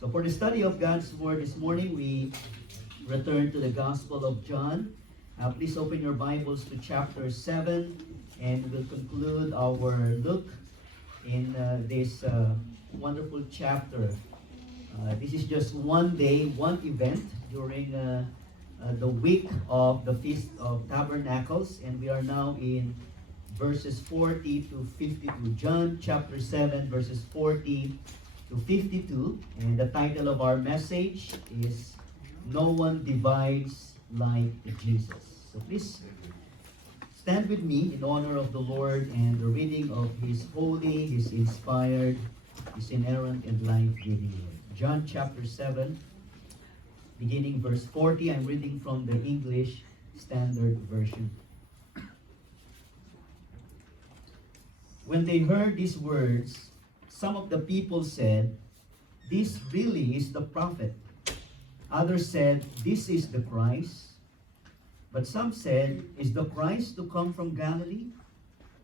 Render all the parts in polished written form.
So for the study of God's Word this morning, we return to the Gospel of John. Please open your Bibles to chapter 7, and we'll conclude our look in this wonderful chapter. This is just one day, one event during the week of the Feast of Tabernacles, and we are now in verses 40 to 52. John chapter 7, verses 40 to 52, and the title of our message is No One Divides Like Jesus. So please stand with me in honor of the Lord and the reading of His holy, His inspired, His inerrant and life-giving word. John chapter 7, beginning verse 40. I'm reading from the English Standard Version. When they heard these words, some of the people said, "This really is the prophet." Others said, "This is the Christ." But some said, "Is the Christ to come from Galilee?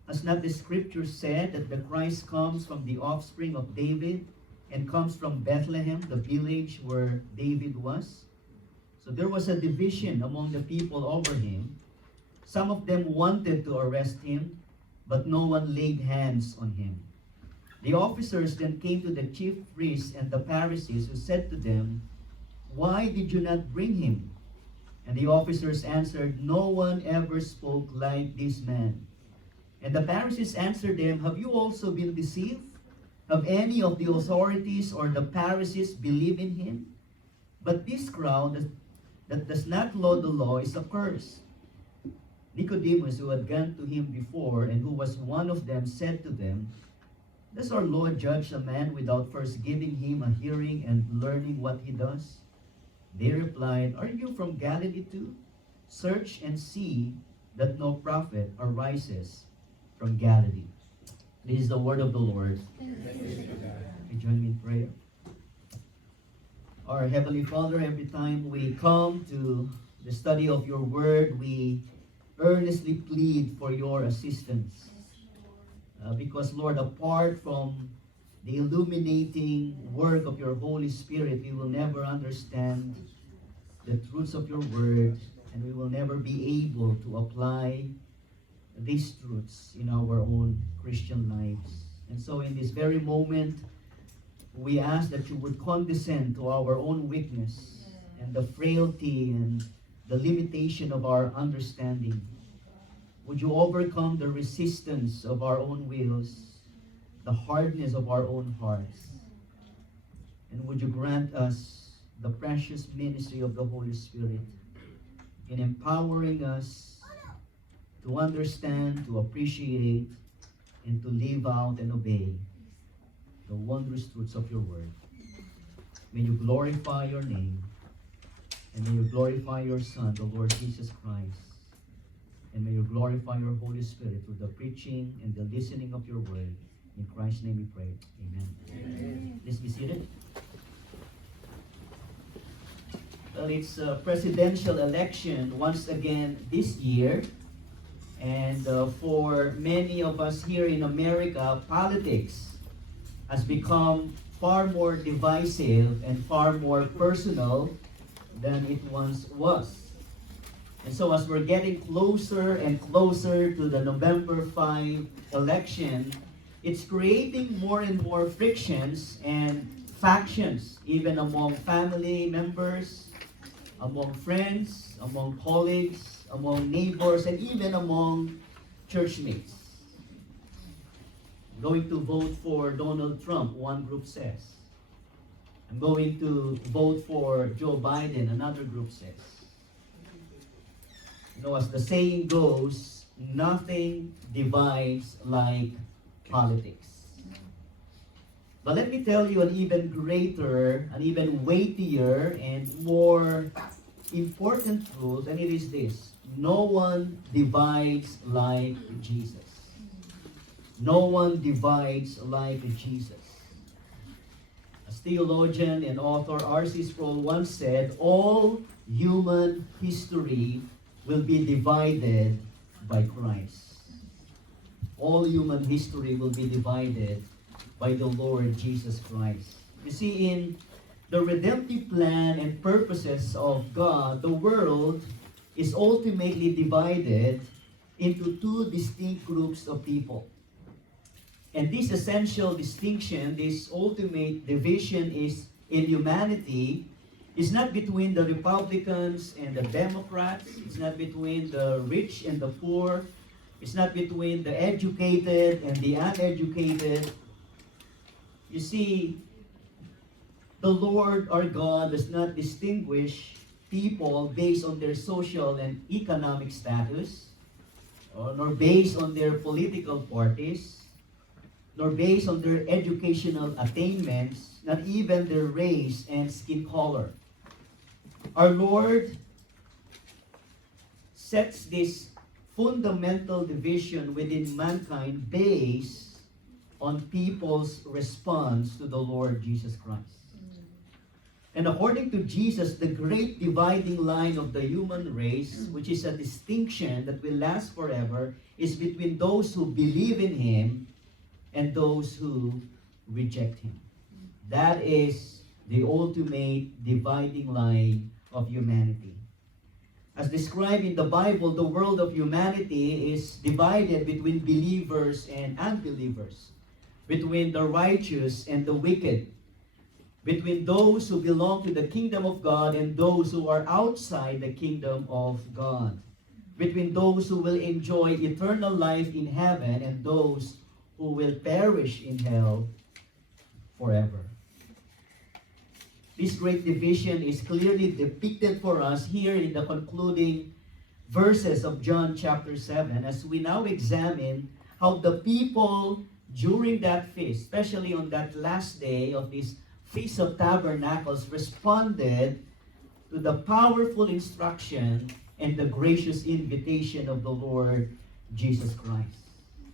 Has not the scripture said that the Christ comes from the offspring of David and comes from Bethlehem, the village where David was?" So there was a division among the people over him. Some of them wanted to arrest him, but no one laid hands on him. The officers then came to the chief priests and the Pharisees, who said to them, "Why did you not bring him?" And the officers answered, "No one ever spoke like this man." And the Pharisees answered them, "Have you also been deceived? Have any of the authorities or the Pharisees believed in him? But this crowd that does not know the law is accursed." Nicodemus, who had gone to him before and who was one of them, said to them, "Does our law judge a man without first giving him a hearing and learning what he does?" They replied, "Are you from Galilee too? Search and see that no prophet arises from Galilee." This is the word of the Lord. You join me in prayer. Our Heavenly Father, every time we come to the study of your word, we earnestly plead for your assistance. Because, Lord, apart from the illuminating work of your Holy Spirit, we will never understand the truths of your word, and we will never be able to apply these truths in our own Christian lives. And so in this very moment, we ask that you would condescend to our own weakness and the frailty and the limitation of our understanding. Would you overcome the resistance of our own wills, the hardness of our own hearts, and would you grant us the precious ministry of the Holy Spirit in empowering us to understand, to appreciate, and to live out and obey the wondrous truths of your word. May you glorify your name, and may you glorify your Son, the Lord Jesus Christ. And may you glorify your Holy Spirit through the preaching and the listening of your word. In Christ's name we pray. Amen. Amen. Please be seated. Well, it's a presidential election once again this year. And for many of us here in America, politics has become far more divisive and far more personal than it once was. And so as we're getting closer and closer to the November 5 election, it's creating more and more frictions and factions, even among family members, among friends, among colleagues, among neighbors, and even among churchmates. I'm going to vote for Donald Trump, one group says. I'm going to vote for Joe Biden, another group says. You know, as the saying goes, nothing divides like politics. But let me tell you an even greater, an even weightier, and more important truth, and it is this: no one divides like Jesus. No one divides like Jesus. As theologian and author R.C. Sproul once said, all human history will be divided by Christ. All human history will be divided by the Lord Jesus Christ. You see, in the redemptive plan and purposes of God, the world is ultimately divided into two distinct groups of people. And this essential distinction, this ultimate division is in humanity, is not between the Republicans and the Democrats. It's not between the rich and the poor. It's not between the educated and the uneducated. You see, the Lord our God does not distinguish people based on their social and economic status, nor based on their political parties, nor based on their educational attainments, not even their race and skin color. Our Lord sets this fundamental division within mankind based on people's response to the Lord Jesus Christ. And according to Jesus, the great dividing line of the human race, which is a distinction that will last forever, is between those who believe in Him and those who reject Him. That is the ultimate dividing line of humanity. As described in the Bible, the world of humanity is divided between believers and unbelievers, between the righteous and the wicked, between those who belong to the kingdom of God and those who are outside the kingdom of God, between those who will enjoy eternal life in heaven and those who will perish in hell forever. This great division is clearly depicted for us here in the concluding verses of John chapter 7 as we now examine how the people during that feast, especially on that last day of this Feast of Tabernacles, responded to the powerful instruction and the gracious invitation of the Lord Jesus Christ.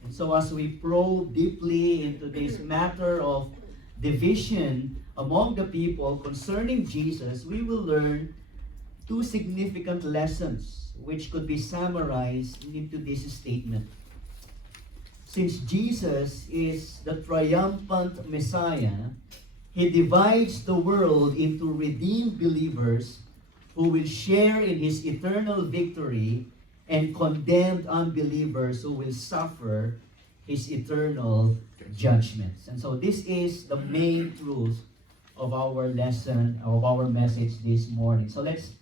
And so as we probe deeply into this matter of division among the people concerning Jesus, we will learn two significant lessons which could be summarized into this statement. Since Jesus is the triumphant Messiah, He divides the world into redeemed believers who will share in His eternal victory and condemned unbelievers who will suffer His eternal judgments. And so this is the main truth of our lesson, of our message this morning. So let's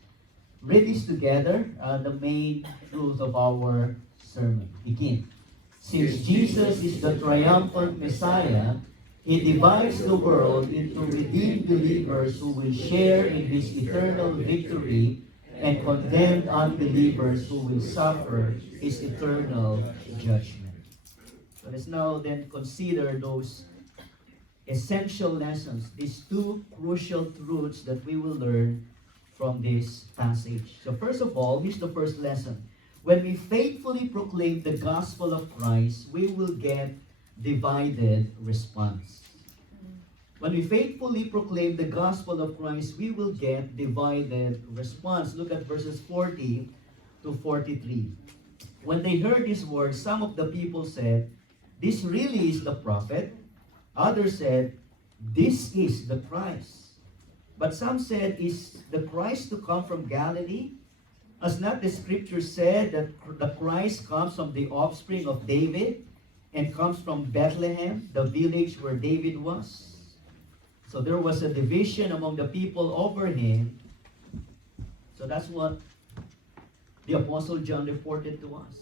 read this together, the main truth of our sermon. Begin. Since Jesus is the triumphant Messiah, He divides the world into redeemed believers who will share in His eternal victory and condemned unbelievers who will suffer His eternal judgment. So let's now then consider those essential lessons, these two crucial truths that we will learn from this passage. So first of all, here's the first lesson. When we faithfully proclaim the gospel of Christ, we will get divided response. When we faithfully proclaim the gospel of Christ, we will get divided response. Look at verses 40 to 43. When they heard these words, some of the people said, "This really is the prophet." Others said, "This is the Christ." But some said, "Is the Christ to come from Galilee? Has not the scripture said that the Christ comes from the offspring of David and comes from Bethlehem, the village where David was?" So there was a division among the people over Him. So that's what the Apostle John reported to us.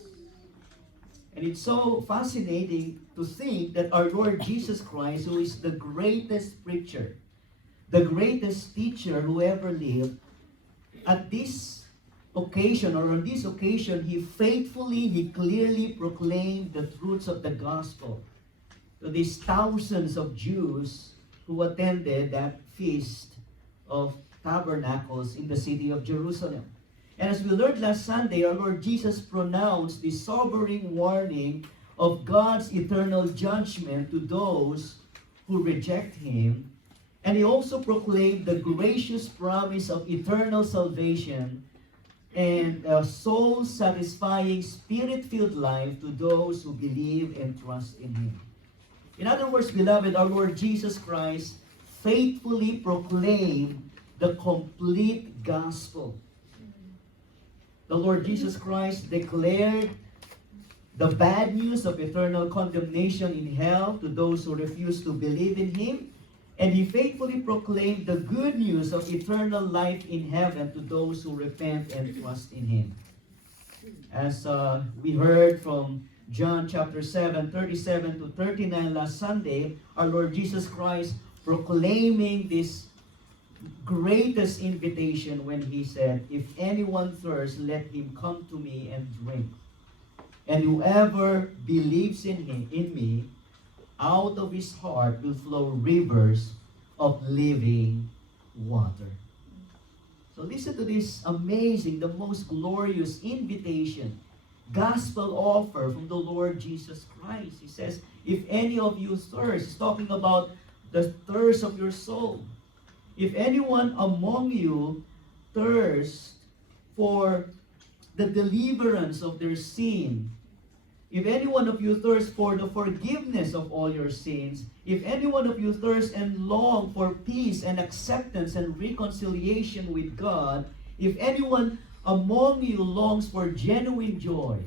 And it's so fascinating to think that our Lord Jesus Christ, who is the greatest preacher, the greatest teacher who ever lived, at this occasion, or on this occasion, He clearly proclaimed the truths of the gospel to these thousands of Jews who attended that Feast of Tabernacles in the city of Jerusalem. And as we learned last Sunday, our Lord Jesus pronounced the sobering warning of God's eternal judgment to those who reject Him. And He also proclaimed the gracious promise of eternal salvation and a soul-satisfying, spirit-filled life to those who believe and trust in Him. In other words, beloved, our Lord Jesus Christ faithfully proclaimed the complete gospel. The Lord Jesus Christ declared the bad news of eternal condemnation in hell to those who refuse to believe in Him. And He faithfully proclaimed the good news of eternal life in heaven to those who repent and trust in Him. As we heard from John chapter 7, 37 to 39 last Sunday, our Lord Jesus Christ proclaiming this greatest invitation when He said, "If anyone thirsts, let him come to me and drink. And whoever believes in me, out of his heart will flow rivers of living water." So listen to this amazing, the most glorious invitation, gospel offer from the Lord Jesus Christ. He says, if any of you thirst, he's talking about the thirst of your soul. If anyone among you thirsts for the deliverance of their sin, if any one of you thirsts for the forgiveness of all your sins, if any one of you thirsts and long for peace and acceptance and reconciliation with God, if anyone among you longs for genuine joy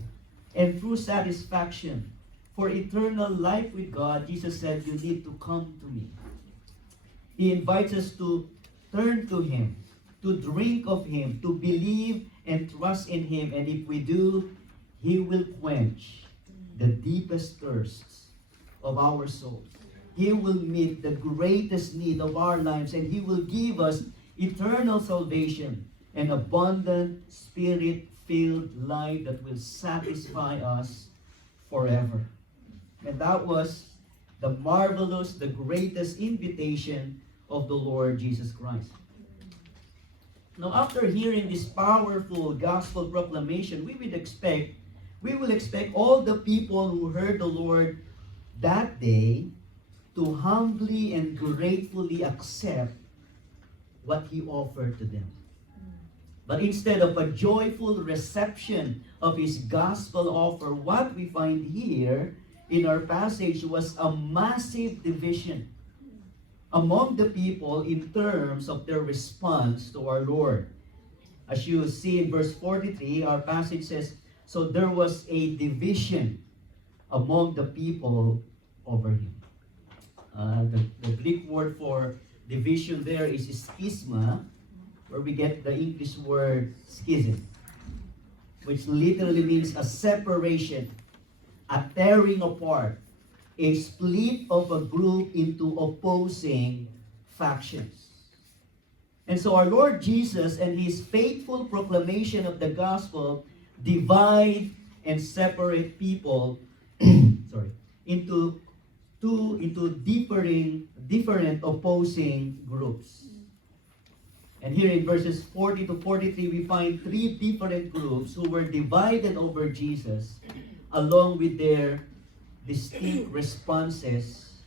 and true satisfaction, for eternal life with God, Jesus said, you need to come to me. He invites us to turn to Him, to drink of Him, to believe and trust in Him. And if we do, He will quench the deepest thirsts of our souls. He will meet the greatest need of our lives, and He will give us eternal salvation, an abundant, Spirit-filled life that will satisfy us forever. And that was the marvelous, the greatest invitation of the Lord Jesus Christ. Now, after hearing this powerful gospel proclamation, we will expect all the people who heard the Lord that day to humbly and gratefully accept what He offered to them. But instead of a joyful reception of His gospel offer, what we find here in our passage was a massive division among the people in terms of their response to our Lord. As you see in verse 43, our passage says, so there was a division among the people over Him. The Greek word for division there is schisma, where we get the English word schism, which literally means a separation, a tearing apart, a split of a group into opposing factions. And so our Lord Jesus and His faithful proclamation of the gospel divide and separate people into different opposing groups. And here in verses 40 to 43, we find three different groups who were divided over Jesus, along with their distinct responses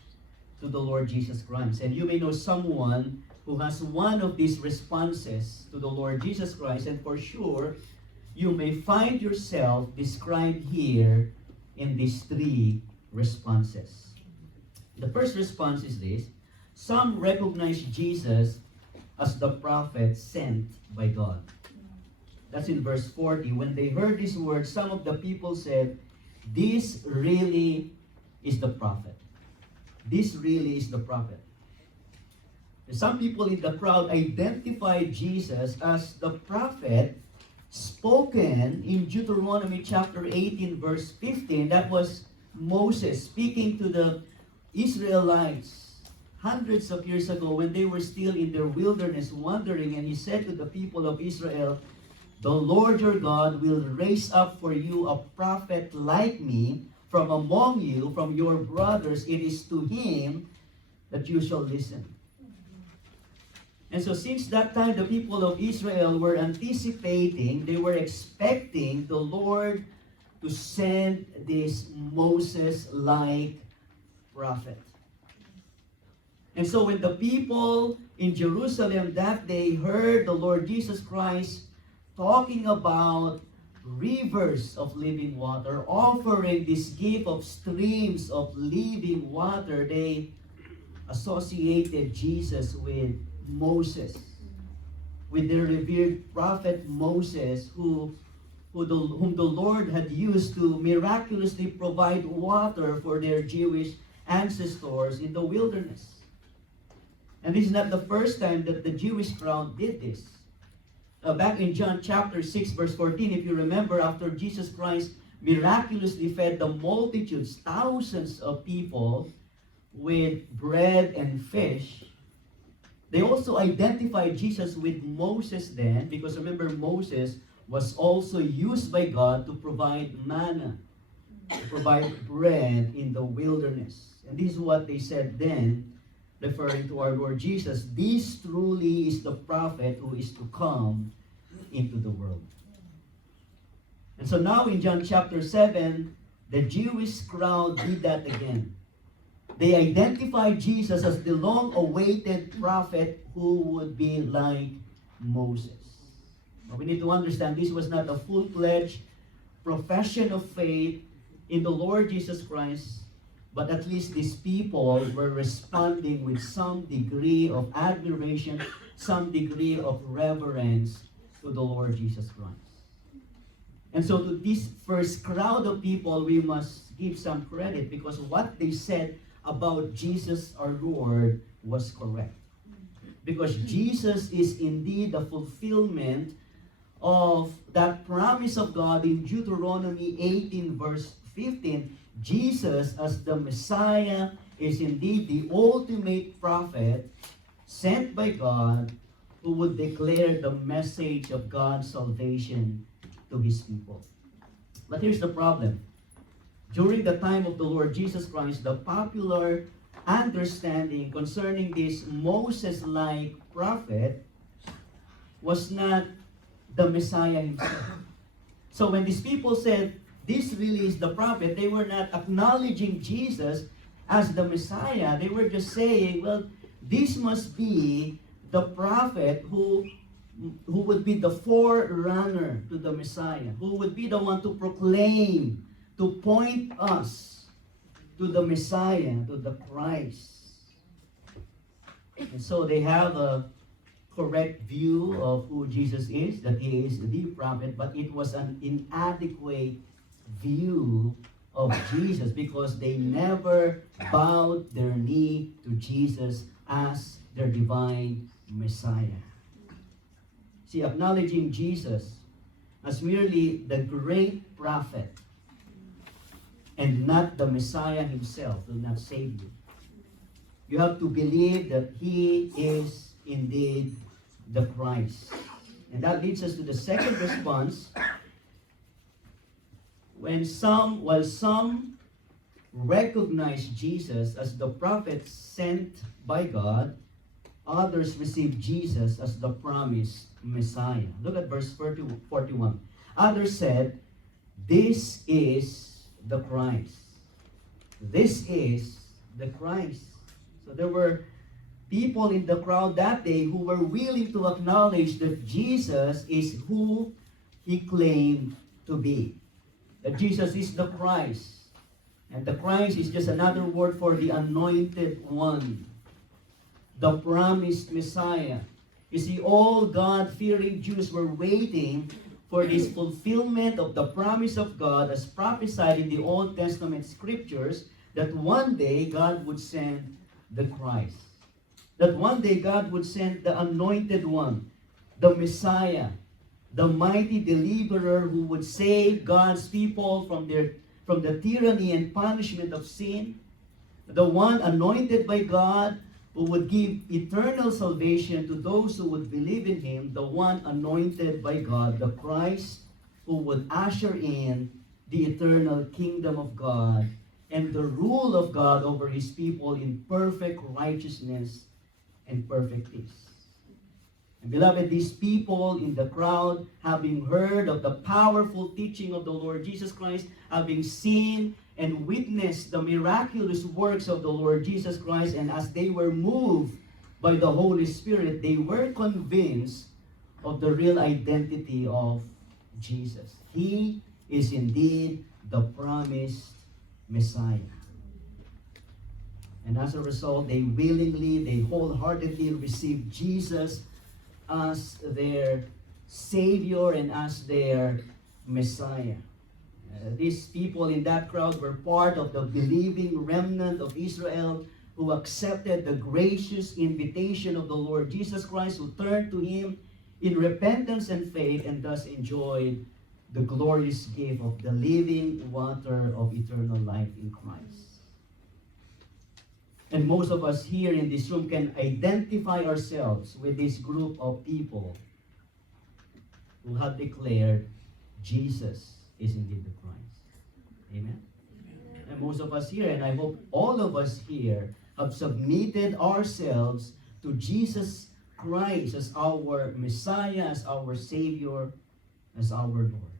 to the Lord Jesus Christ. And you may know someone who has one of these responses to the Lord Jesus Christ, and for sure, you may find yourself described here in these three responses. The first response is this: some recognize Jesus as the prophet sent by God. That's in verse 40. When they heard these words, some of the people said, this really is the prophet. This really is the prophet. Some people in the crowd identified Jesus as the prophet spoken in Deuteronomy chapter 18 verse 15. That was Moses speaking to the Israelites hundreds of years ago when they were still in their wilderness wandering, and he said to the people of Israel, the Lord your God will raise up for you a prophet like me from among you, from your brothers. It is to him that you shall listen. And so since that time, the people of Israel were anticipating, they were expecting the Lord to send this Moses-like prophet. And so when the people in Jerusalem that day heard the Lord Jesus Christ talking about rivers of living water, offering this gift of streams of living water, they associated Jesus with Moses, with the revered prophet Moses, whom the Lord had used to miraculously provide water for their Jewish ancestors in the wilderness. And this is not the first time that the Jewish crowd did this. Back in John chapter 6 verse 14, if you remember, after Jesus Christ miraculously fed the multitudes, thousands of people, with bread and fish, they also identified Jesus with Moses then, because remember, Moses was also used by God to provide manna, to provide bread in the wilderness. And this is what they said then, referring to our Lord Jesus: this truly is the prophet who is to come into the world. And so now in John chapter 7, the Jewish crowd did that again. They identified Jesus as the long-awaited prophet who would be like Moses. But we need to understand this was not a full-fledged profession of faith in the Lord Jesus Christ, but at least these people were responding with some degree of admiration, some degree of reverence to the Lord Jesus Christ. And so to this first crowd of people, we must give some credit, because what they said about Jesus our Lord was correct. Because Jesus is indeed the fulfillment of that promise of God in Deuteronomy 18 verse 15. Jesus as the Messiah is indeed the ultimate prophet sent by God, who would declare the message of God's salvation to His people. But here's the problem. During the time of the Lord Jesus Christ, the popular understanding concerning this Moses-like prophet was not the Messiah himself. So when these people said, this really is the prophet, they were not acknowledging Jesus as the Messiah. They were just saying, well, this must be the prophet who would be the forerunner to the Messiah, who would be the one to proclaim, to point us to the Messiah, to the Christ. And so they have a correct view of who Jesus is, that He is the prophet, but it was an inadequate view of Jesus, because they never bowed their knee to Jesus as their divine Messiah. See, acknowledging Jesus as merely the great prophet and not the Messiah himself will not save you. You have to believe that He is indeed the Christ. And that leads us to the second response. While some recognize Jesus as the prophet sent by God, others receive Jesus as the promised Messiah. Look at verse 41. Others said, this is the Christ. This is the Christ. So there were people in the crowd that day who were willing to acknowledge that Jesus is who He claimed to be. That Jesus is the Christ. And the Christ is just another word for the anointed one, the promised Messiah. You see, all God-fearing Jews were waiting for this fulfillment of the promise of God as prophesied in the Old Testament scriptures, that one day God would send the Christ. That one day God would send the anointed one, the Messiah, the mighty deliverer who would save God's people from the tyranny and punishment of sin, the one anointed by God who would give eternal salvation to those who would believe in Him, the one anointed by God, the Christ, who would usher in the eternal kingdom of God and the rule of God over His people in perfect righteousness and perfect peace. And beloved, these people in the crowd, having heard of the powerful teaching of the Lord Jesus Christ, having seen and witnessed the miraculous works of the Lord Jesus Christ, and as they were moved by the Holy Spirit, they were convinced of the real identity of Jesus. He is indeed the promised Messiah. And as a result, they willingly, they wholeheartedly receive Jesus as their Savior and as their Messiah. These people in that crowd were part of the believing remnant of Israel who accepted the gracious invitation of the Lord Jesus Christ, who turned to Him in repentance and faith, and thus enjoyed the glorious gift of the living water of eternal life in Christ. And most of us here in this room can identify ourselves with this group of people who have declared Jesus is indeed the Christ. Amen? And most of us here, and I hope all of us here, have submitted ourselves to Jesus Christ as our Messiah, as our Savior, as our Lord.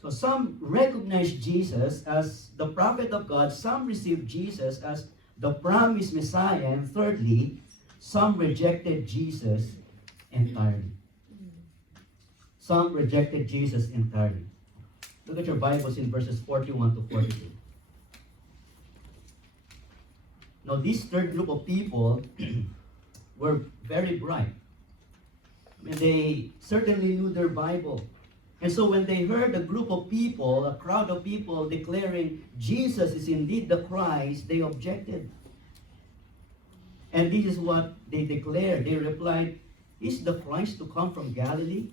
So some recognize Jesus as the prophet of God, some receive Jesus as the promised Messiah, and thirdly, some rejected Jesus entirely. Some rejected Jesus entirely. Look at your Bibles in verses 41 to 42. Now, this third group of people were very bright. I mean, they certainly knew their Bible. And so when they heard a group of people, a crowd of people declaring Jesus is indeed the Christ, they objected. And this is what they declared. They replied, "Is the Christ to come from Galilee?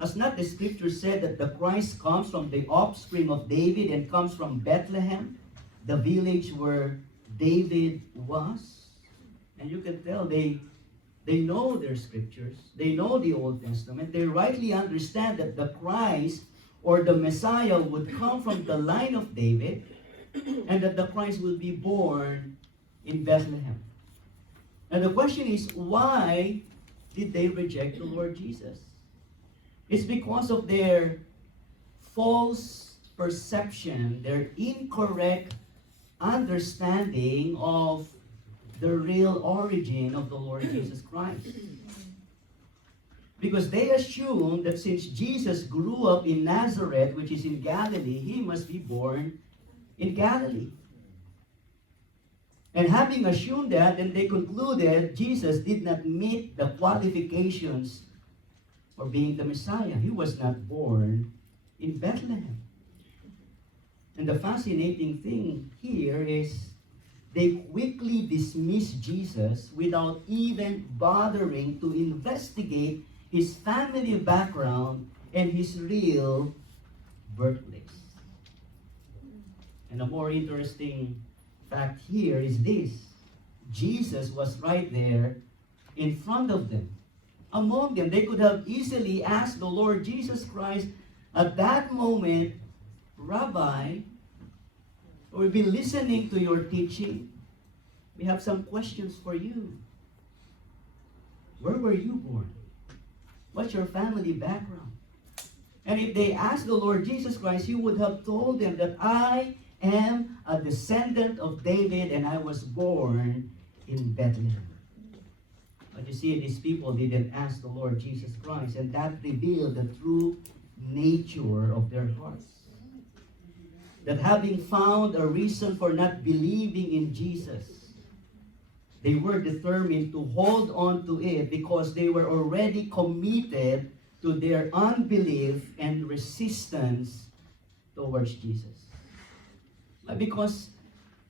Has not the scripture said that the Christ comes from the offspring of David and comes from Bethlehem, the village where David was?" And you can tell they know their scriptures. They know the Old Testament. They rightly understand that the Christ or the Messiah would come from the line of David, and that the Christ will be born in Bethlehem. And the question is, why did they reject the Lord Jesus? It's because of their false perception, their incorrect understanding of the real origin of the Lord Jesus Christ. Because they assumed that since Jesus grew up in Nazareth, which is in Galilee, He must be born in Galilee. And having assumed that, then they concluded Jesus did not meet the qualifications for being the Messiah. He was not born in Bethlehem. And the fascinating thing here is they quickly dismiss Jesus without even bothering to investigate His family background and His real birthplace. And a more interesting fact here is this: Jesus was right there in front of them, among them. They could have easily asked the Lord Jesus Christ at that moment, "Rabbi, we've been listening to your teaching. We have some questions for you. Where were you born? What's your family background?" And if they asked the Lord Jesus Christ, He would have told them that I am a descendant of David and I was born in Bethlehem. But you see, these people didn't ask the Lord Jesus Christ, and that revealed the true nature of their hearts. That having found a reason for not believing in Jesus, they were determined to hold on to it because they were already committed to their unbelief and resistance towards Jesus. Because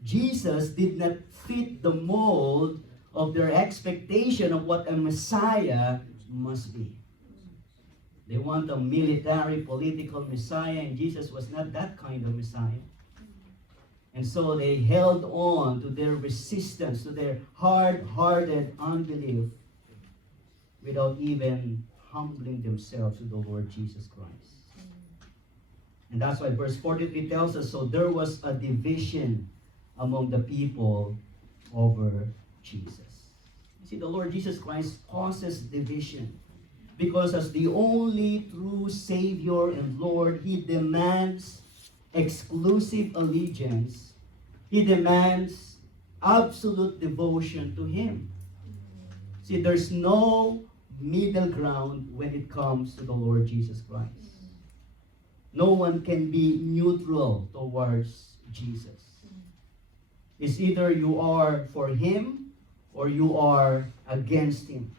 Jesus did not fit the mold of their expectation of what a Messiah must be. They want a military, political Messiah, and Jesus was not that kind of Messiah. And so they held on to their resistance, to their hard-hearted unbelief, without even humbling themselves to the Lord Jesus Christ. And that's why verse 43 tells us, so there was a division among the people over Jesus. You see, the Lord Jesus Christ causes division because as the only true Savior and Lord, He demands exclusive allegiance. He demands absolute devotion to Him. See, there's no middle ground when it comes to the Lord Jesus Christ. No one can be neutral towards Jesus. It's either you are for Him or you are against Him.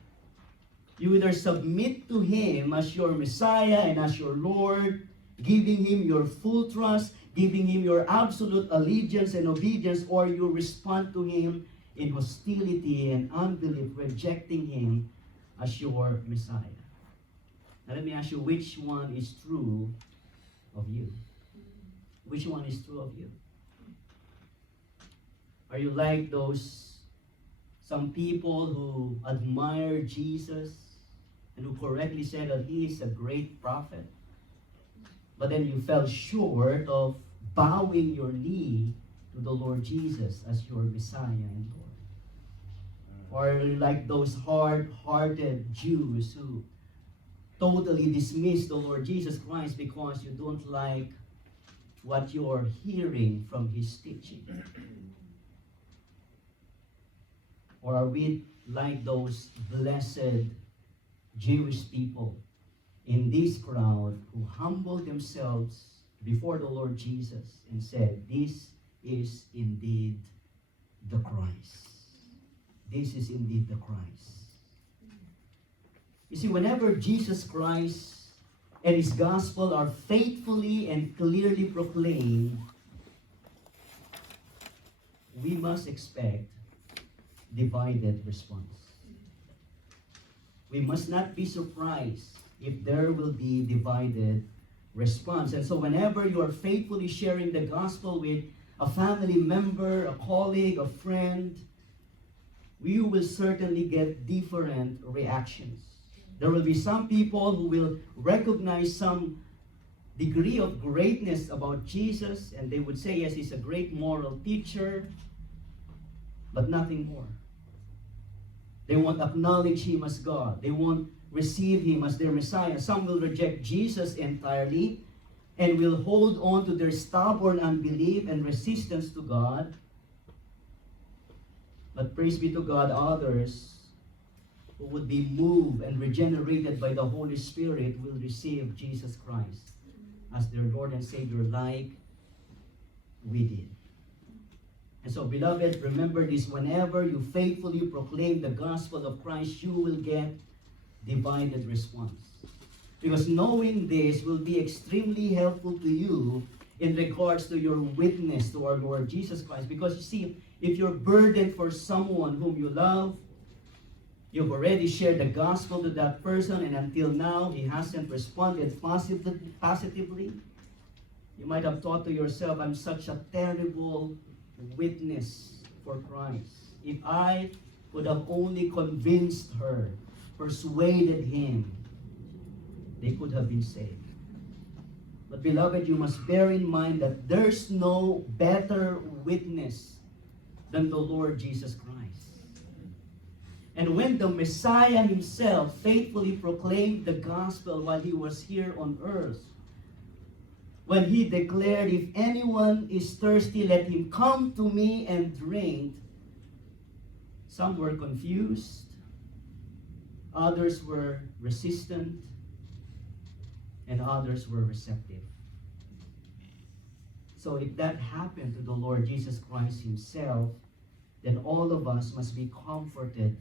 You either submit to Him as your Messiah and as your Lord, giving Him your full trust, giving Him your absolute allegiance and obedience, or you respond to Him in hostility and unbelief, rejecting Him as your Messiah. Now let me ask you, which one is true of you? Which one is true of you? Are you like some people who admire Jesus and who correctly said that He is a great prophet, but then you fell short of bowing your knee to the Lord Jesus as your Messiah and Lord? Or are you like those hard-hearted Jews who totally dismiss the Lord Jesus Christ because you don't like what you're hearing from His teaching? Or are we like those blessed Jewish people in this crowd who humbled themselves before the Lord Jesus and said, "This is indeed the Christ. This is indeed the Christ." You see, whenever Jesus Christ and His gospel are faithfully and clearly proclaimed, we must expect divided response. We must not be surprised if there will be divided response. And so whenever you are faithfully sharing the gospel with a family member, a colleague, a friend, you will certainly get different reactions. There will be some people who will recognize some degree of greatness about Jesus, and they would say, yes, He's a great moral teacher, but nothing more. They won't acknowledge Him as God. They won't receive Him as their Messiah. Some will reject Jesus entirely and will hold on to their stubborn unbelief and resistance to God. But praise be to God, others who would be moved and regenerated by the Holy Spirit will receive Jesus Christ as their Lord and Savior, like we did. And so, beloved, remember this: whenever you faithfully proclaim the gospel of Christ, you will get divided response. Because knowing this will be extremely helpful to you in regards to your witness to our Lord Jesus Christ. Because you see, if you're burdened for someone whom you love, you've already shared the gospel to that person, and until now he hasn't responded positively, you might have thought to yourself, I'm such a terrible witness for Christ. If I could have only convinced her, persuaded him, they could have been saved. But beloved, you must bear in mind that there's no better witness than the Lord Jesus Christ. And when the Messiah Himself faithfully proclaimed the gospel while He was here on earth, when He declared, if anyone is thirsty, let him come to me and drink, some were confused, others were resistant, and others were receptive. So if that happened to the Lord Jesus Christ Himself, then all of us must be comforted.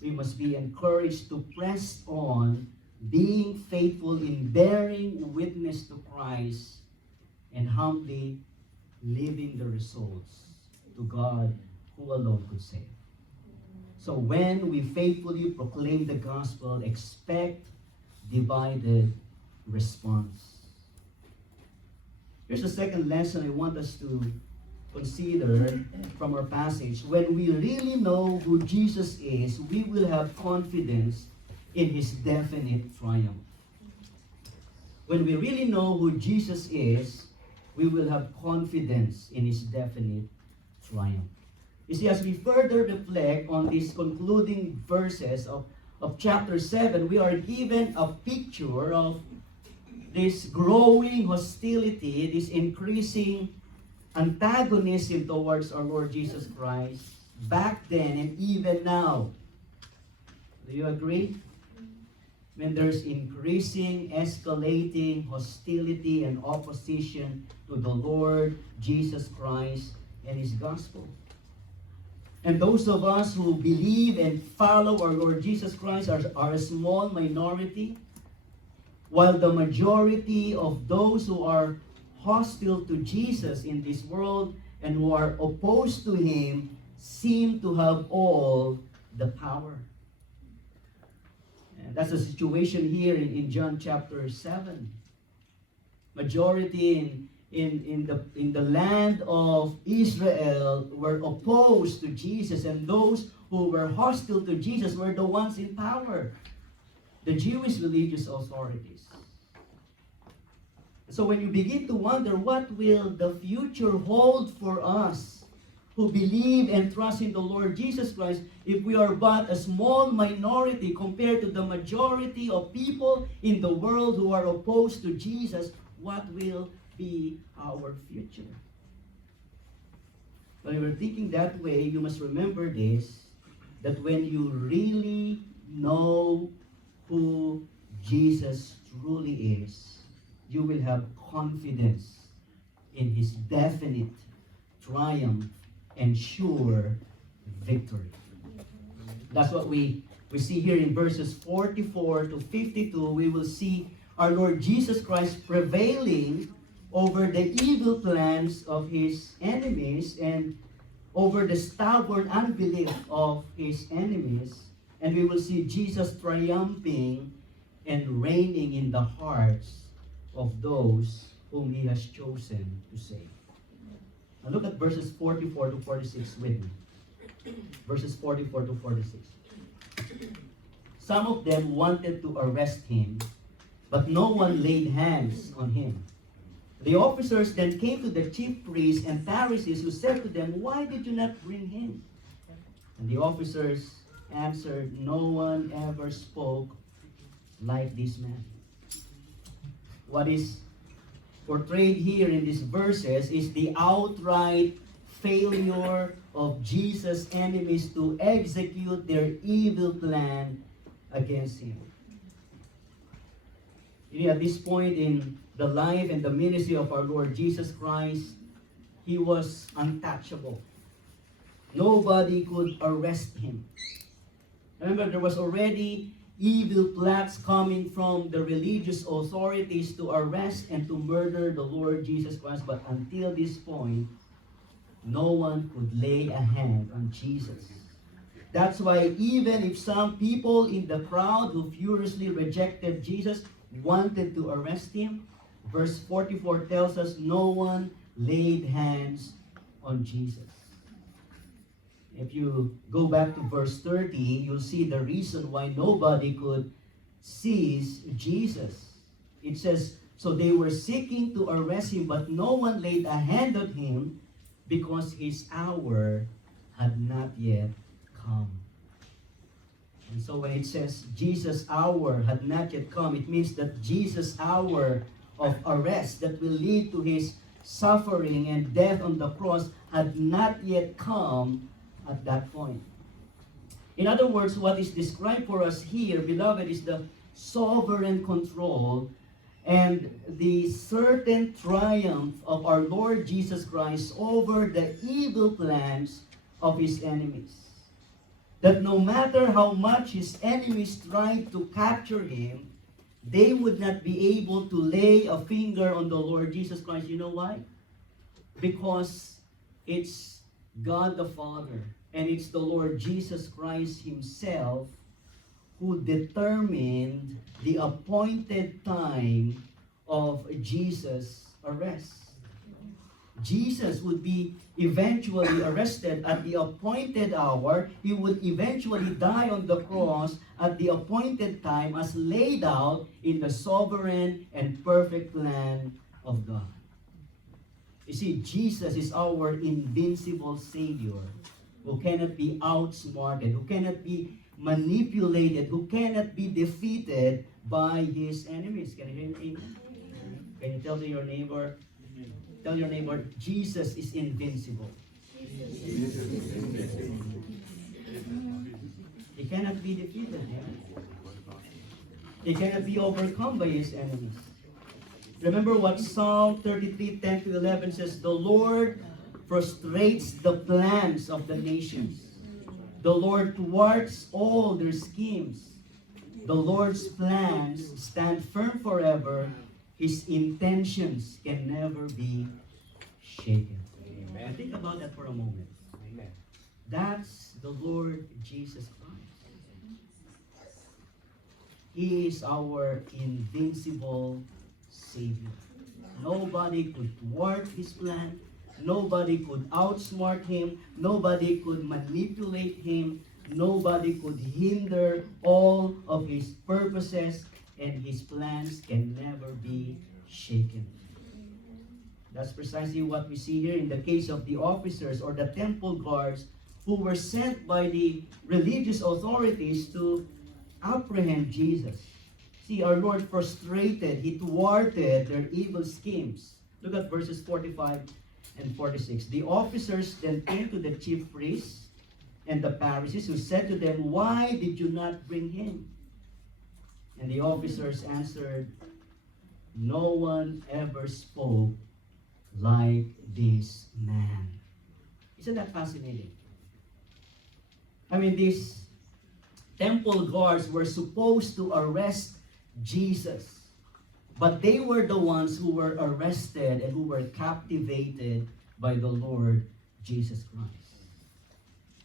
We must be encouraged to press on, being faithful in bearing witness to Christ and humbly living the results to God who alone could save. So when we faithfully proclaim the gospel, expect divided response. Here's the second lesson I want us to consider from our passage. When we really know who Jesus is, we will have confidence in His definite triumph. When we really know who Jesus is, we will have confidence in His definite triumph. You see, as we further reflect on these concluding verses of chapter 7, we are given a picture of this growing hostility, this increasing antagonism towards our Lord Jesus Christ back then and even now. Do you agree? When there's increasing, escalating hostility and opposition to the Lord Jesus Christ and His gospel. And those of us who believe and follow our Lord Jesus Christ are a small minority, while the majority of those who are hostile to Jesus in this world and who are opposed to Him seem to have all the power. And that's the situation here in John chapter 7. Majority in the land of Israel were opposed to Jesus, and those who were hostile to Jesus were the ones in power, the Jewish religious authorities. So when you begin to wonder what will the future hold for us who believe and trust in the Lord Jesus Christ, if we are but a small minority compared to the majority of people in the world who are opposed to Jesus, what will be our future? When you're thinking that way, you must remember this, that when you really know who Jesus truly is, you will have confidence in His definite triumph and sure victory. That's what we see here in verses 44 to 52. We will see our Lord Jesus Christ prevailing over the evil plans of His enemies and over the stubborn unbelief of His enemies. And we will see Jesus triumphing and reigning in the hearts of those whom He has chosen to save. Now look at verses 44 to 46 with me. Verses 44 to 46. Some of them wanted to arrest Him, but no one laid hands on Him. The officers then came to the chief priests and Pharisees, who said to them, "Why did you not bring Him?" And the officers answered, "No one ever spoke like this man." What is portrayed here in these verses is the outright failure of Jesus' enemies to execute their evil plan against Him. At this point in the life and the ministry of our Lord Jesus Christ, He was untouchable. Nobody could arrest Him. Remember, there was already evil plots coming from the religious authorities to arrest and to murder the Lord Jesus Christ, but until this point, no one could lay a hand on Jesus. That's why even if some people in the crowd who furiously rejected Jesus wanted to arrest Him, verse 44 tells us no one laid hands on Jesus. If you go back to verse 30, you'll see the reason why nobody could seize Jesus. It says, so they were seeking to arrest Him, but no one laid a hand on Him because His hour had not yet come. And so when it says Jesus' hour had not yet come, it means that Jesus' hour of arrest that will lead to His suffering and death on the cross had not yet come at that point. In other words, what is described for us here, beloved, is the sovereign control and the certain triumph of our Lord Jesus Christ over the evil plans of His enemies. That no matter how much His enemies tried to capture Him, they would not be able to lay a finger on the Lord Jesus Christ. You know why? Because it's God the Father and it's the Lord Jesus Christ Himself who determined the appointed time of Jesus' arrest. Jesus would be eventually arrested at the appointed hour. He would eventually die on the cross at the appointed time as laid out in the sovereign and perfect plan of God. You see, Jesus is our invincible Savior who cannot be outsmarted, who cannot be manipulated, who cannot be defeated by His enemies. Can you hear me? Can you tell your neighbor, Jesus is invincible. He cannot be defeated. He cannot be overcome by His enemies. Remember what Psalm 33:10-11 says, "The Lord frustrates the plans of the nations. The Lord thwarts all their schemes. The Lord's plans stand firm forever. His intentions can never be shaken. Amen. Think about that for a moment. Amen. That's the Lord Jesus Christ. He is our invincible Savior. Nobody could thwart His plan. Nobody could outsmart Him. Nobody could manipulate Him. Nobody could hinder all of His purposes, and His plans can never be shaken. That's precisely what we see here in the case of the officers or the temple guards who were sent by the religious authorities to apprehend Jesus. See, our Lord frustrated, He thwarted their evil schemes. Look at verses 45 and 46. The officers then came to the chief priests and the Pharisees, who said to them, "Why did you not bring him?" And the officers answered, "No one ever spoke like this man." Isn't that fascinating? I mean, these temple guards were supposed to arrest Jesus, but they were the ones who were arrested and who were captivated by the Lord Jesus Christ.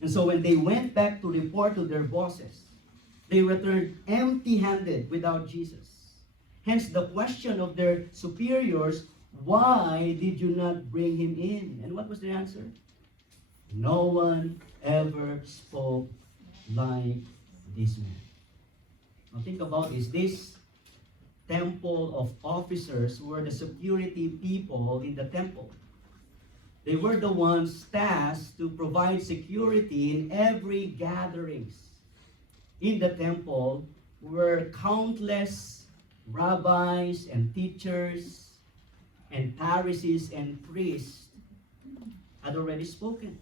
And so when they went back to report to their bosses, they returned empty-handed without Jesus. Hence the question of their superiors, "Why did you not bring him in?" And what was the answer? "No one ever spoke like this man." Now think about this. These temple of officers were the security people in the temple. They were the ones tasked to provide security in every gatherings. In the temple were countless rabbis and teachers and Pharisees and priests had already spoken.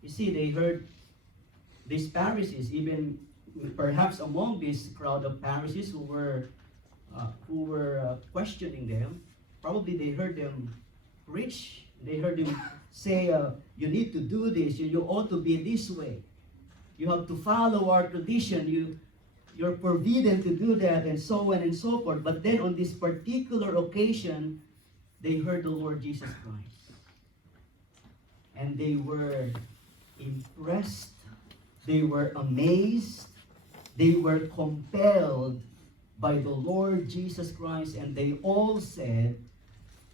You see, they heard these Pharisees, even perhaps among this crowd of Pharisees who were questioning them, probably they heard them preach. They heard them say, "You need to do this. You ought to be this way. You have to follow our tradition. You're forbidden to do that," and so on and so forth. But then on this particular occasion, they heard the Lord Jesus Christ. And they were impressed. They were amazed. They were compelled by the Lord Jesus Christ. And they all said,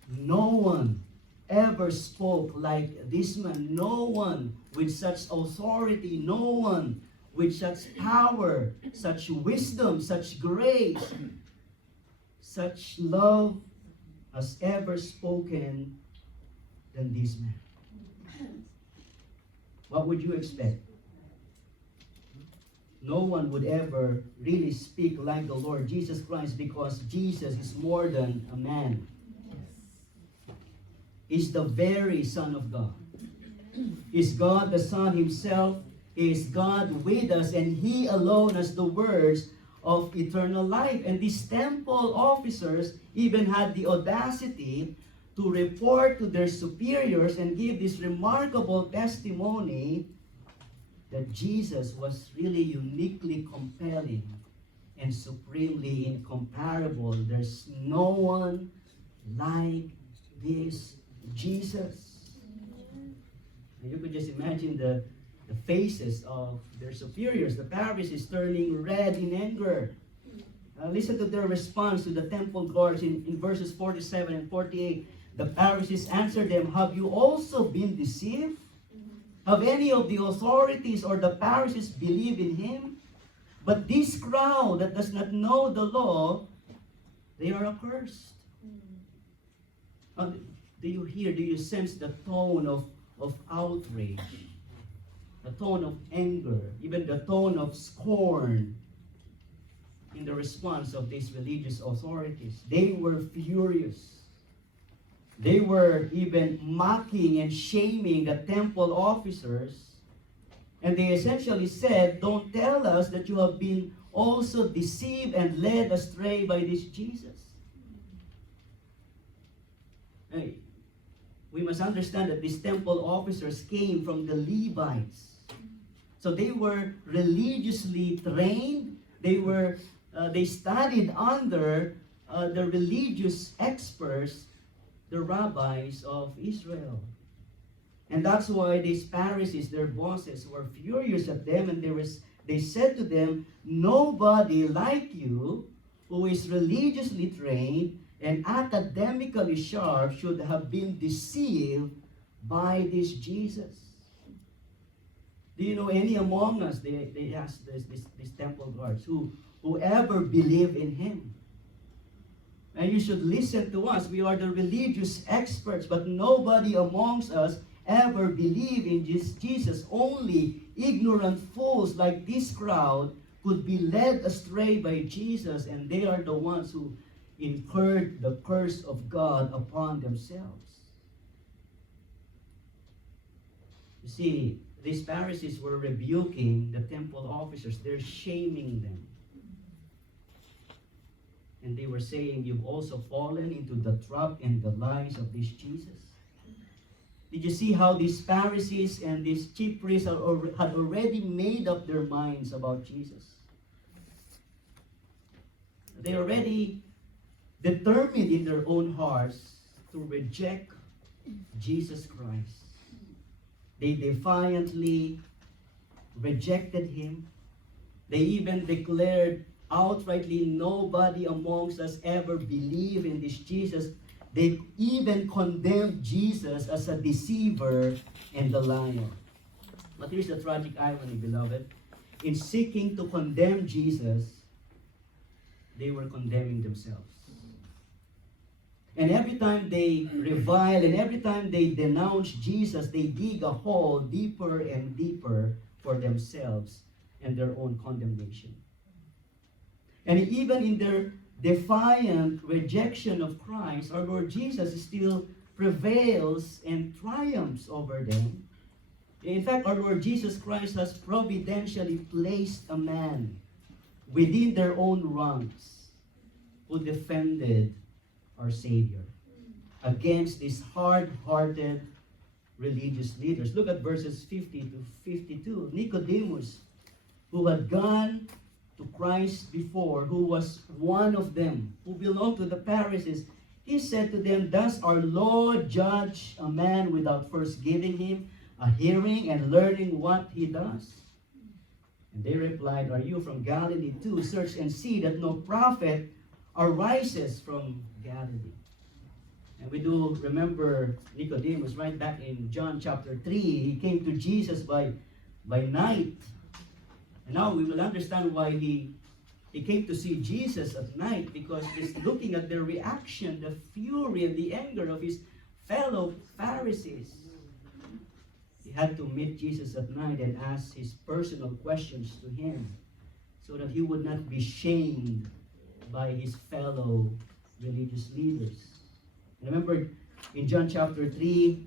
"No one ever spoke like this man. No one with such authority. No one with such power, such wisdom, such grace, such love has ever spoken than this man." What would you expect? No one would ever really speak like the Lord Jesus Christ, because Jesus is more than a man. He's the very Son of God. Is God the Son Himself? Is God with us, and He alone has the words of eternal life. And these temple officers even had the audacity to report to their superiors and give this remarkable testimony that Jesus was really uniquely compelling and supremely incomparable. There's no one like this Jesus. And you could just imagine the faces of their superiors, the Pharisees, turning red in anger. Listen to their response to the temple guards in verses 47 and 48. The Pharisees answered them, "Have you also been deceived? Have any of the authorities or the Pharisees believed in him? But this crowd that does not know the law, they are accursed." Do you sense the tone of outrage? The tone of anger, even the tone of scorn in the response of these religious authorities. They were furious. They were even mocking and shaming the temple officers. And they essentially said, "Don't tell us that you have been also deceived and led astray by this Jesus." Hey, we must understand that these temple officers came from the Levites. So they were religiously trained. They studied under the religious experts, the rabbis of Israel. And that's why these Pharisees, their bosses, were furious at them, and they said to them, "Nobody like you who is religiously trained and academically sharp should have been deceived by this Jesus." Do you know any among us, they asked these temple guards, who ever believe in him? And you should listen to us. We are the religious experts, but nobody amongst us ever believe in Jesus. Only ignorant fools like this crowd could be led astray by Jesus, and they are the ones who incurred the curse of God upon themselves. You see, these Pharisees were rebuking the temple officers. They're shaming them. And they were saying, "You've also fallen into the trap and the lies of this Jesus." Did you see how these Pharisees and these chief priests had already made up their minds about Jesus? They already determined in their own hearts to reject Jesus Christ. They defiantly rejected him. They even declared outrightly, "Nobody amongst us ever believed in this Jesus." They even condemned Jesus as a deceiver and a liar. But here's the tragic irony, beloved. In seeking to condemn Jesus, they were condemning themselves. And every time they revile and every time they denounce Jesus, they dig a hole deeper and deeper for themselves and their own condemnation. And even in their defiant rejection of Christ, our Lord Jesus still prevails and triumphs over them. In fact, our Lord Jesus Christ has providentially placed a man within their own ranks who defended our Savior against these hard-hearted religious leaders. Look at verses 50 to 52. Nicodemus, who had gone to Christ before, who was one of them, who belonged to the Pharisees, he said to them, "Does our Lord judge a man without first giving him a hearing and learning what he does?" And they replied, "Are you from Galilee too? Search and see that no prophet arises from Galilee." And we do remember Nicodemus right back in John chapter 3. He came to Jesus by night. And now we will understand why he came to see Jesus at night, because he's looking at the reaction, the fury and the anger of his fellow Pharisees. He had to meet Jesus at night and ask his personal questions to him so that he would not be shamed by his fellow religious leaders. Remember in John chapter 3,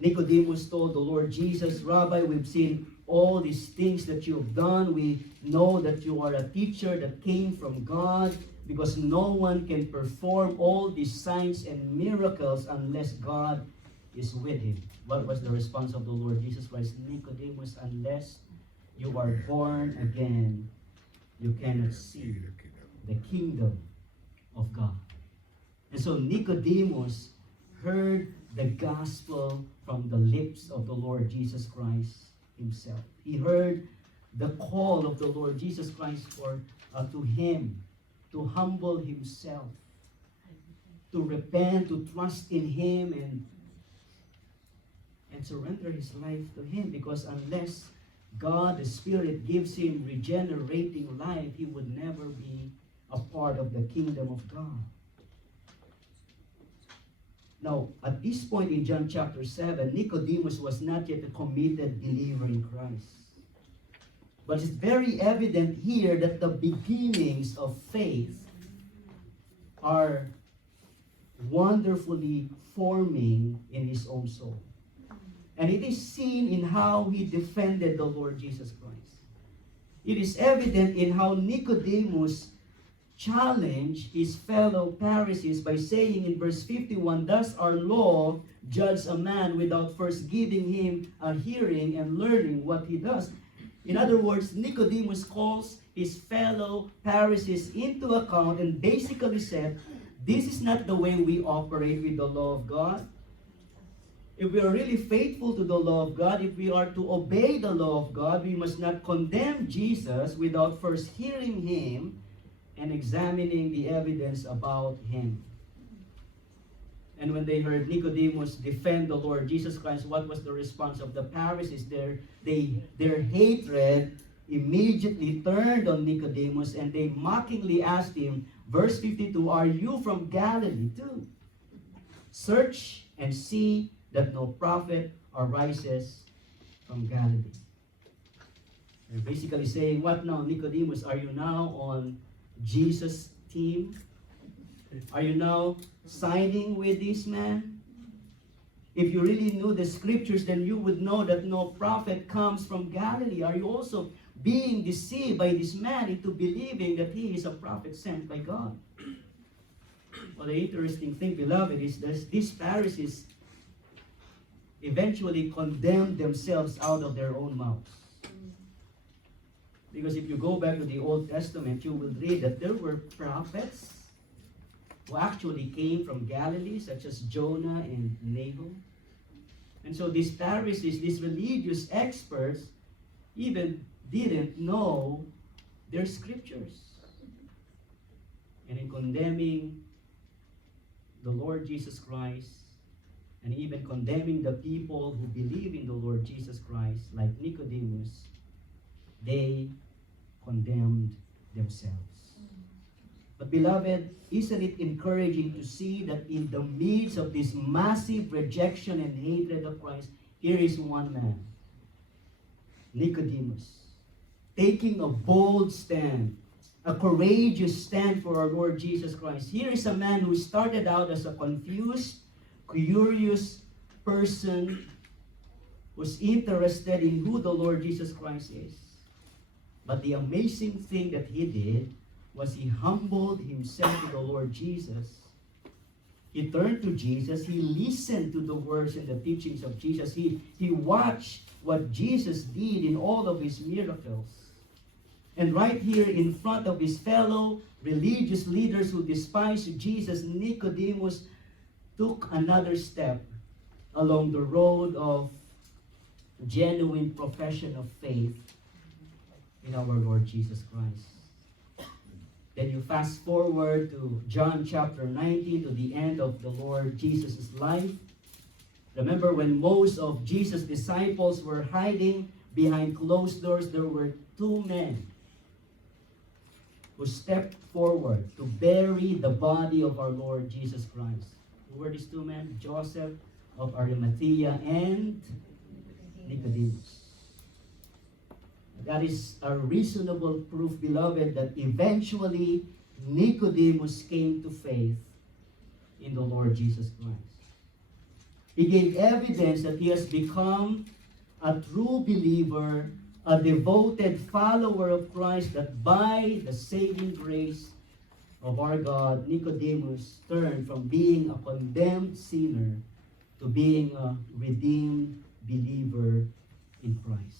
Nicodemus told the Lord Jesus, "Rabbi, we've seen all these things that you have done. We know that you are a teacher that came from God, because no one can perform all these signs and miracles unless God is with him." What was the response of the Lord Jesus Christ? "Nicodemus, unless you are born again, you cannot see the kingdom of God." And so Nicodemus heard the gospel from the lips of the Lord Jesus Christ himself. He heard the call of the Lord Jesus Christ to him to humble himself, to repent, to trust in him, and surrender his life to him, because unless God the Spirit gives him regenerating life, he would never be a part of the kingdom of God. Now, at this point in John chapter 7, Nicodemus was not yet a committed believer in Christ. But it's very evident here that the beginnings of faith are wonderfully forming in his own soul. And it is seen in how he defended the Lord Jesus Christ. It is evident in how Nicodemus challenged his fellow Pharisees by saying in verse 51, "Does our law judge a man without first giving him a hearing and learning what he does?" In other words, Nicodemus calls his fellow Pharisees into account and basically said, this is not the way we operate with the law of God. If we are really faithful to the law of God, if we are to obey the law of God, we must not condemn Jesus without first hearing him and examining the evidence about him. And when they heard Nicodemus defend the Lord Jesus Christ, what was the response of the Pharisees? Their hatred immediately turned on Nicodemus, and they mockingly asked him, verse 52, "Are you from Galilee too? Search and see that no prophet arises from Galilee." They're basically saying, what now, Nicodemus? Are you now on Jesus' team? Are you now siding with this man? If you really knew the scriptures, then you would know that no prophet comes from Galilee. Are you also being deceived by this man into believing that he is a prophet sent by God? Well, the interesting thing, beloved, is that these Pharisees eventually condemned themselves out of their own mouths. Because if you go back to the Old Testament, you will read that there were prophets who actually came from Galilee, such as Jonah and Nahum. And so these Pharisees, these religious experts, even didn't know their scriptures. And in condemning the Lord Jesus Christ, and even condemning the people who believe in the Lord Jesus Christ, like Nicodemus, they condemned themselves. But beloved, isn't it encouraging to see that in the midst of this massive rejection and hatred of Christ, here is one man, Nicodemus, taking a bold stand, a courageous stand for our Lord Jesus Christ. Here is a man who started out as a confused, curious person who's interested in who the Lord Jesus Christ is. But the amazing thing that he did was he humbled himself to the Lord Jesus. He turned to Jesus. He listened to the words and the teachings of Jesus. He watched what Jesus did in all of his miracles. And right here in front of his fellow religious leaders who despised Jesus, Nicodemus took another step along the road of genuine profession of faith in our Lord Jesus Christ. Then you fast forward to John chapter 19, to the end of the Lord Jesus' life. Remember when most of Jesus' disciples were hiding behind closed doors, there were two men who stepped forward to bury the body of our Lord Jesus Christ. Who were these two men? Joseph of Arimathea and Nicodemus. That is a reasonable proof, beloved, that eventually Nicodemus came to faith in the Lord Jesus Christ. He gave evidence that he has become a true believer, a devoted follower of Christ, that by the saving grace of our God, Nicodemus turned from being a condemned sinner to being a redeemed believer in Christ.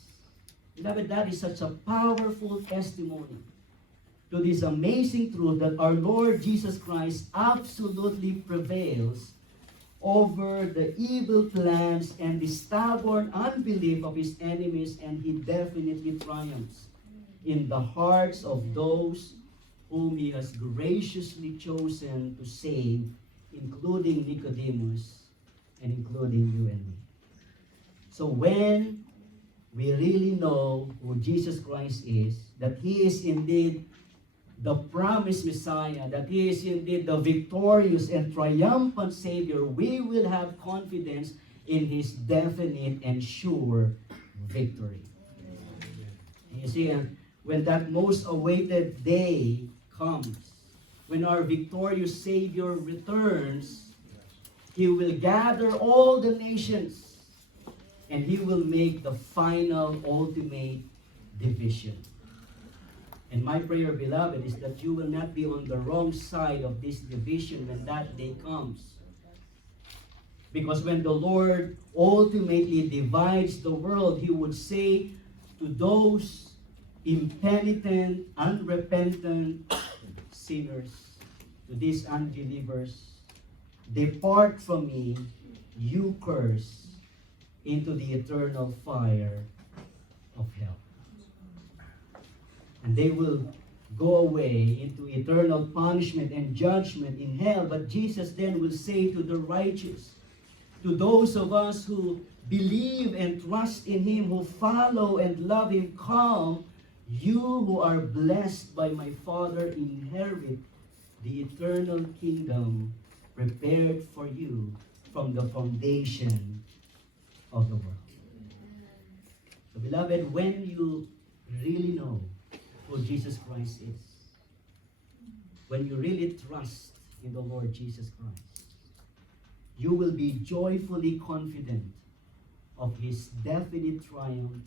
Beloved, that is such a powerful testimony to this amazing truth that our Lord Jesus Christ absolutely prevails over the evil plans and the stubborn unbelief of his enemies, and he definitely triumphs in the hearts of those whom he has graciously chosen to save, including Nicodemus and including you and me. So when we really know who Jesus Christ is, that he is indeed the promised Messiah, that he is indeed the victorious and triumphant Savior, we will have confidence in his definite and sure victory. And you see, when that most awaited day comes, when our victorious Savior returns, he will gather all the nations, and he will make the final, ultimate division. And my prayer, beloved, is that you will not be on the wrong side of this division when that day comes. Because when the Lord ultimately divides the world, He would say to those impenitent, unrepentant sinners, to these unbelievers, depart from me, you curse, into the eternal fire of hell. And they will go away into eternal punishment and judgment in hell. But Jesus then will say to the righteous, to those of us who believe and trust in Him, who follow and love Him, come, you who are blessed by my Father, inherit the eternal kingdom prepared for you from the foundation of the world. So, beloved, when you really know who Jesus Christ is, when you really trust in the Lord Jesus Christ, you will be joyfully confident of His definite triumph,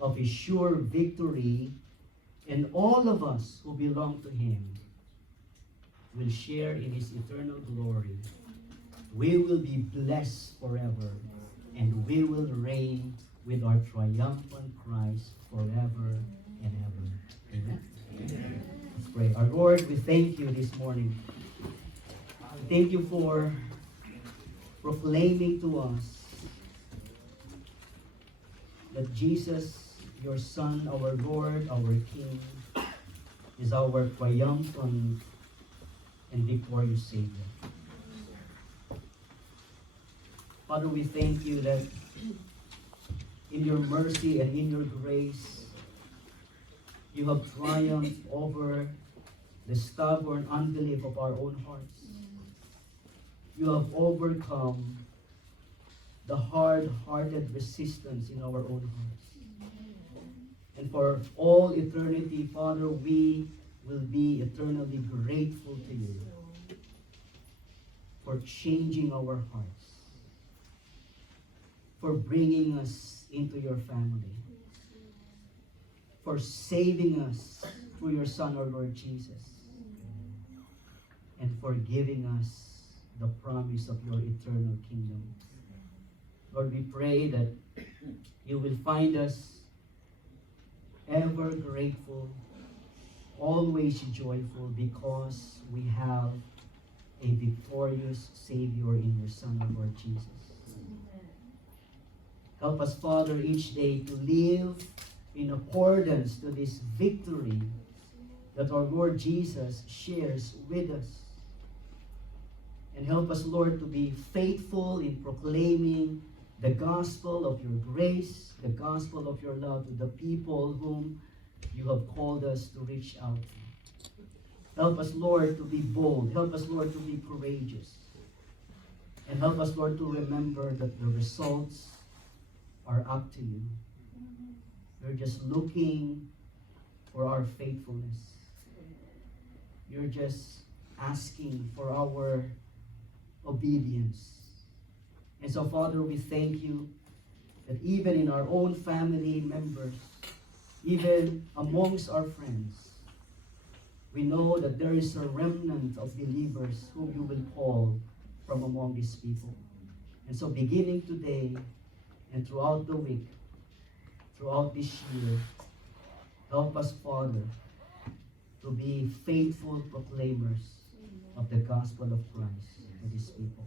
of His sure victory, and all of us who belong to Him will share in His eternal glory. We will be blessed forever, and we will reign with our triumphant Christ forever and ever. Amen? Amen. Let's pray. Our Lord, we thank you this morning. Thank you for proclaiming to us that Jesus, your Son, our Lord, our King, is our triumphant and victorious Savior. Father, we thank you that in your mercy and in your grace, you have triumphed over the stubborn unbelief of our own hearts. You have overcome the hard-hearted resistance in our own hearts. And for all eternity, Father, we will be eternally grateful to you for changing our hearts, for bringing us into your family, for saving us through your Son, our Lord Jesus, and for giving us the promise of your eternal kingdom. Lord, we pray that you will find us ever grateful, always joyful, because we have a victorious Savior in your Son, our Lord Jesus. Help us, Father, each day to live in accordance to this victory that our Lord Jesus shares with us. And help us, Lord, to be faithful in proclaiming the gospel of your grace, the gospel of your love to the people whom you have called us to reach out to. Help us, Lord, to be bold. Help us, Lord, to be courageous. And help us, Lord, to remember that the results are up to you. You're just looking for our faithfulness. You're just asking for our obedience. And so, Father, we thank you that even in our own family members, even amongst our friends, we know that there is a remnant of believers whom you will call from among these people. And so beginning today and throughout the week, throughout this year, help us, Father, to be faithful proclaimers of the gospel of Christ to these people.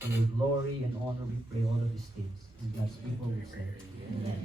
For your glory and honor, we pray all of these things. And God's people will say, Amen.